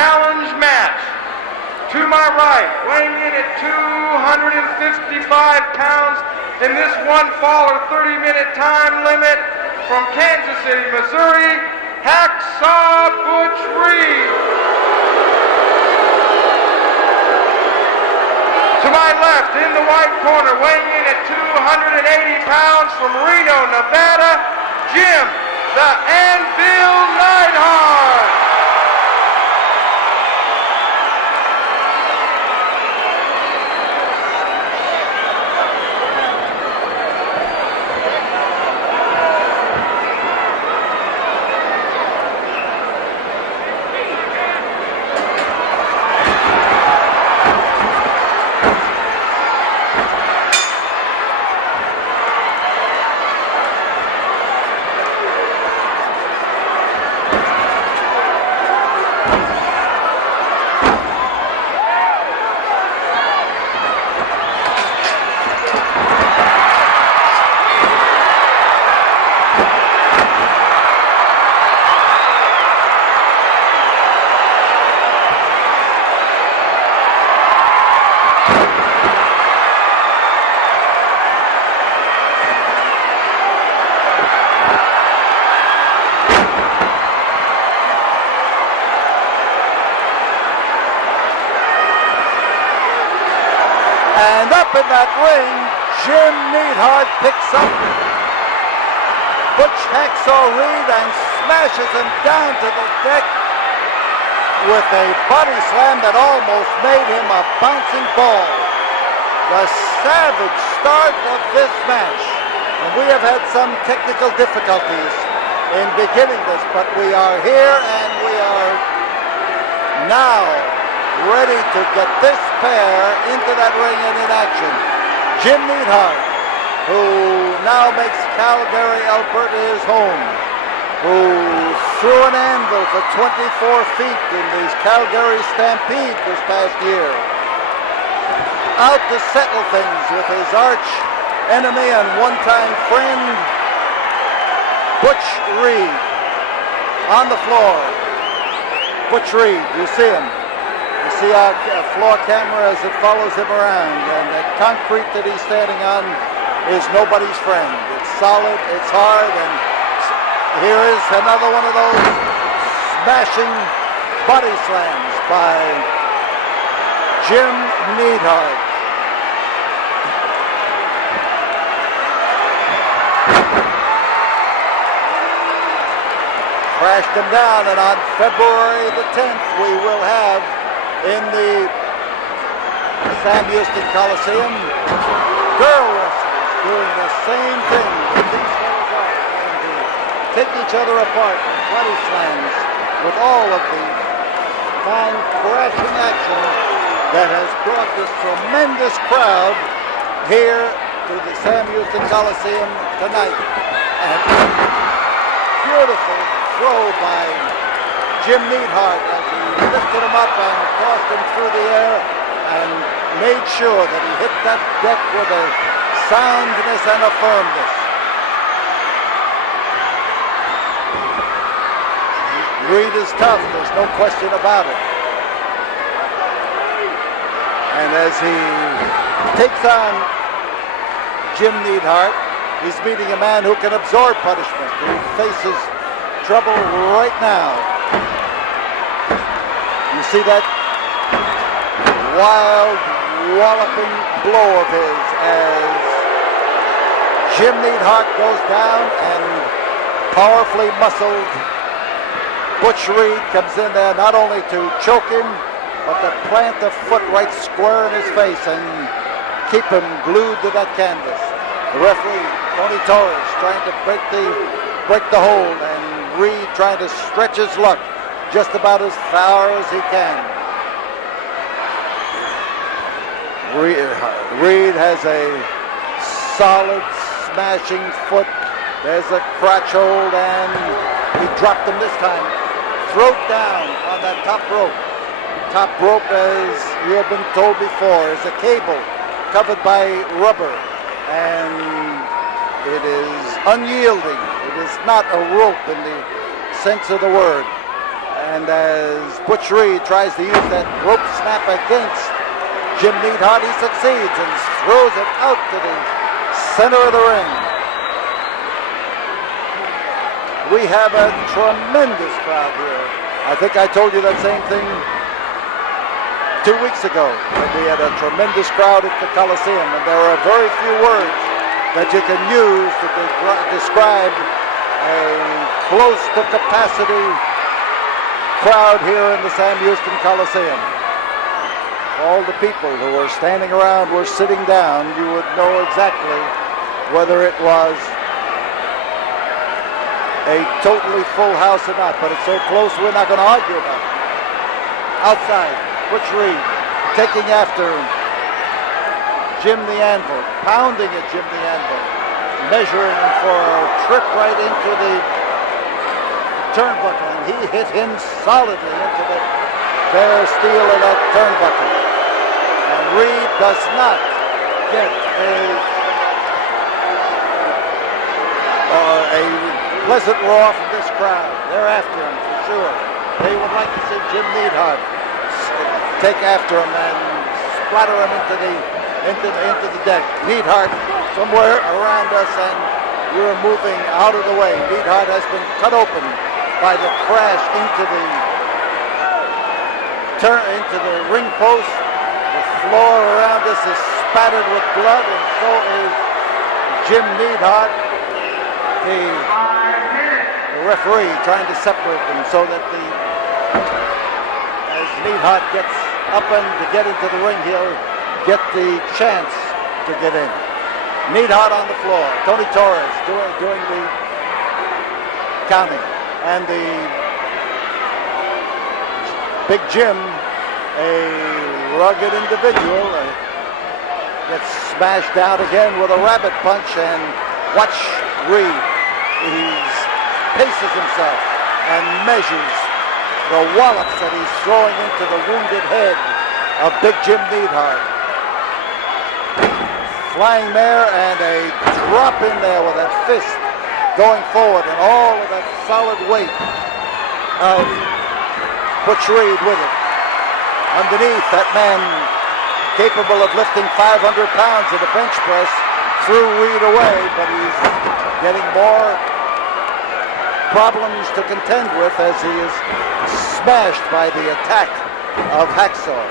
challenge match. To my right, weighing in at 255 pounds in this one fall or 30-minute time limit, from Kansas City, Missouri, Hacksaw Butch Reed. To my left, in the white corner, weighing in at 280 pounds from Reno, Nevada, Jim the Anvil Neidhart. And up in that ring, Jim Neidhart picks up Butch Hacksaw Reed and smashes him down to the deck with a body slam that almost made him a bouncing ball. The savage start of this match. And we have had some technical difficulties in beginning this, but we are here and we are now ready to get this pair into that ring and in action. Jim Neidhart, who now makes Calgary, Alberta his home, who threw an anvil for 24 feet in the Calgary Stampede this past year. Out to settle things with his arch enemy and one-time friend, Butch Reed. On the floor, Butch Reed, you see him. You see our floor camera as it follows him around, and the concrete that he's standing on is nobody's friend. It's solid, it's hard, and here is another one of those smashing body slams by Jim Neidhart. Crashed him down, and on February the 10th, we will have in the Sam Houston Coliseum girl wrestlers doing the same thing that these fellas are, trying to take each other apart in body slams with all of the fine crashing action that has brought this tremendous crowd here to the Sam Houston Coliseum tonight. And beautiful throw by Jim Neidhart as he lifted him up and tossed him through the air and made sure that he hit that deck with a soundness and a firmness. Reed is tough, there's no question about it. And as he takes on Jim Neidhart, he's meeting a man who can absorb punishment, who faces trouble right now. You see that wild, walloping blow of his as Jim Neidhart goes down, and powerfully muscled Butch Reed comes in there not only to choke him, but to plant a foot right square in his face and keep him glued to that canvas. The referee, Tony Torres, trying to break the hold, and Reed trying to stretch his luck just about as far as he can. Reed has a solid smashing foot. There's a crotch hold, and he dropped him this time. Throat down on that top rope. Top rope, as you have been told before, is a cable covered by rubber, and it is unyielding. It is not a rope in the sense of the word. And as Butch Reed tries to use that rope snap against Jim Neidhart, he succeeds and throws it out to the center of the ring. We have a tremendous crowd here. I think I told you that same thing 2 weeks ago, that we had a tremendous crowd at the Coliseum, and there are very few words that you can use to describe a close to capacity crowd here in the Sam Houston Coliseum. All the people who were standing around were sitting down. You would know exactly whether it was a totally full house or not, but it's so close we're not going to argue about it. Outside, Butch Reed taking after Jim the Anvil, pounding at Jim the Anvil, measuring for a trip right into the turnbuckle, and he hit him solidly into the bare steel of that turnbuckle. And Reed does not get a pleasant roar from this crowd. They're after him for sure. They would like to see Jim Neidhart take after him and splatter him into the deck. Neidhart somewhere around us, and we're moving out of the way. Neidhart has been cut open by the crash into the ring post. The floor around us is spattered with blood, and so is Jim Neidhart, the referee, trying to separate them so that as Neidhart gets up and to get into the ring, he'll get the chance to get in. Neidhart on the floor. Tony Torres doing the counting. And the Big Jim, a rugged individual, gets smashed down again with a rabbit punch, and watch Reed. He paces himself and measures the wallops that he's throwing into the wounded head of Big Jim Neidhart. Flying there, and a drop in there with that fist going forward, and all of that solid weight of Butch Reed with it. Underneath, that man capable of lifting 500 pounds in the bench press threw Reed away, but he's getting more problems to contend with as he is smashed by the attack of Hacksaw.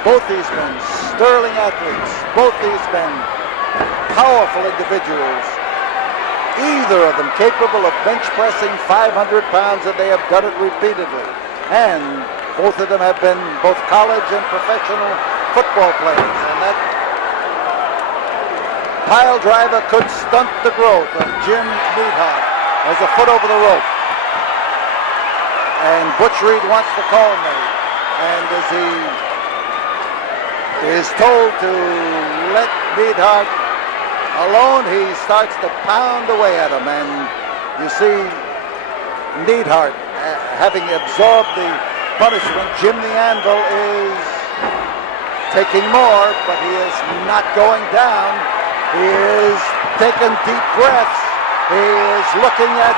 Both these men, sterling athletes, both these men, powerful individuals, either of them capable of bench pressing 500 pounds, and they have done it repeatedly. And both of them have been both college and professional football players. And that pile driver could stunt the growth of Jim Neidhart as a foot over the rope. And Butch Reed wants the call made. And as he is told to let Neidhart alone, he starts to pound away at him. And you see Neidhart, having absorbed the punishment, Jim the Anvil is taking more, but he is not going down. He is taking deep breaths. He is looking at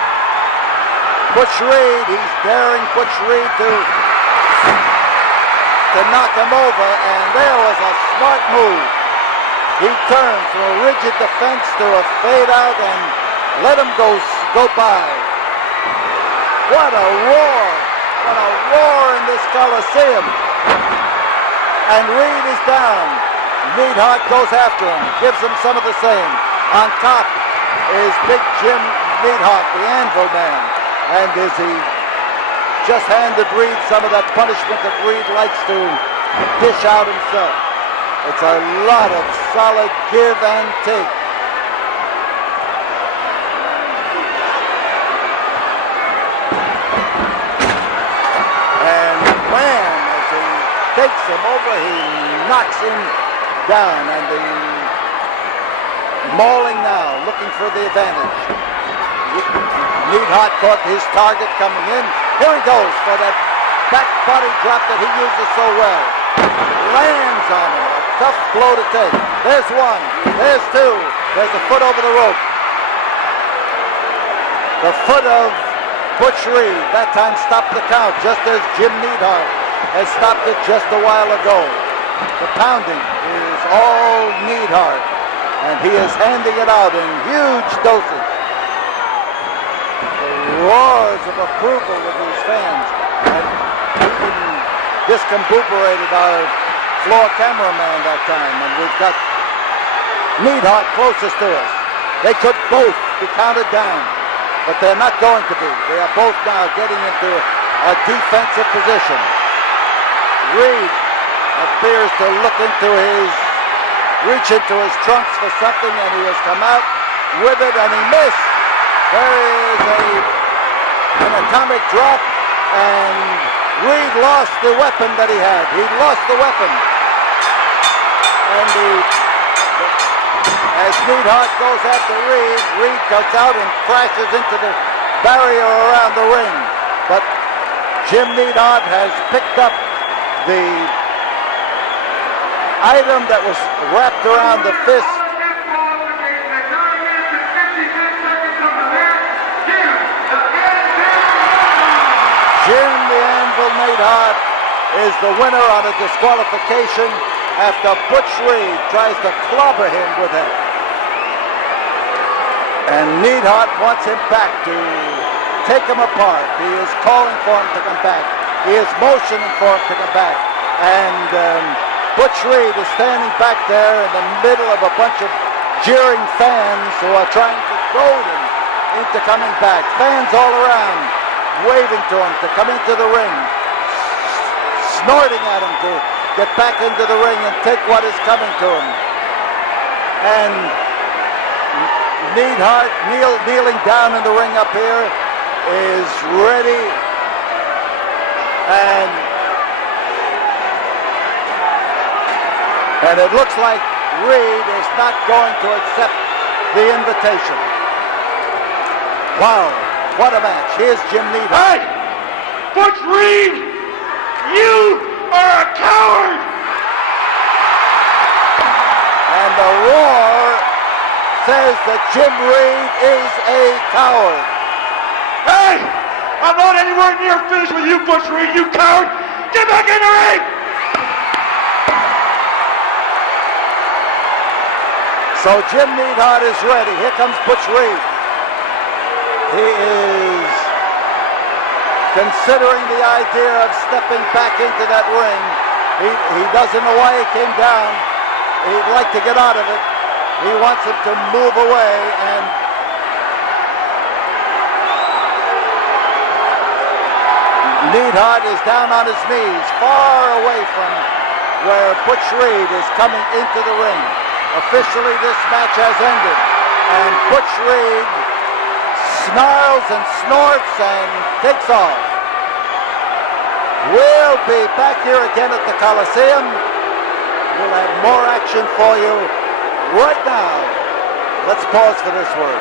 Butch Reed. He's daring Butch Reed to knock him over, and there was a smart move. He turned from a rigid defense to a fade out and let him go by. What a roar! What a roar in this Coliseum. And Reed is down. Neidhart goes after him, gives him some of the same. On top is Big Jim Neidhart, the Anvil man. And as he just handed Reed some of that punishment that Reed likes to dish out himself. It's a lot of solid give and take. And man, as he takes him over, he knocks him down. And the mauling now, looking for the advantage. Neidhart caught his target coming in. Here he goes for that back body drop that he uses so well. Lands on him. A tough blow to take. There's one. There's two. There's a foot over the rope. The foot of Butch Reed, that time stopped the count, just as Jim Neidhart has stopped it just a while ago. The pounding is all Neidhart, and he is handing it out in huge doses. The roars of approval with these fans, and even discombobulated our floor cameraman that time, and we've got Neidhart closest to us. They could both be counted down, but they're not going to be. They are both now getting into a defensive position. Reed appears to reach into his trunks for something, and he has come out with it, and he missed. There is an atomic drop, and Reed lost the weapon that he had. He lost the weapon. And as Neidhart goes after Reed, Reed cuts out and crashes into the barrier around the ring. But Jim Neidhart has picked up the item that was wrapped around the fist. Jim the Anvil Neidhart is the winner on a disqualification after Butch Reed tries to clobber him with it. And Neidhart wants him back to take him apart. He is calling for him to come back. He is motioning for him to come back. And Butch Reed is standing back there in the middle of a bunch of jeering fans who are trying to goad him into coming back. Fans all around waving to him to come into the ring, snorting at him to get back into the ring and take what is coming to him. And Neidhart, kneeling down in the ring up here, is ready, and it looks like Reed is not going to accept the invitation. Wow, what a match. Here's Jim Neidhart. Hey! Butch Reed! You are a coward! And the roar says that Jim Reed is a coward. Hey! I'm not anywhere near finished with you, Butch Reed, you coward! Get back in the ring! So Jim Neidhart is ready. Here comes Butch Reed. He is considering the idea of stepping back into that ring. He doesn't know why he came down. He'd like to get out of it. He wants him to move away, and Neidhart is down on his knees, far away from where Butch Reed is coming into the ring. Officially, this match has ended, and Butch Reed snarls and snorts and takes off. We'll be back here again at the Coliseum. We'll have more action for you right now. Let's pause for this word.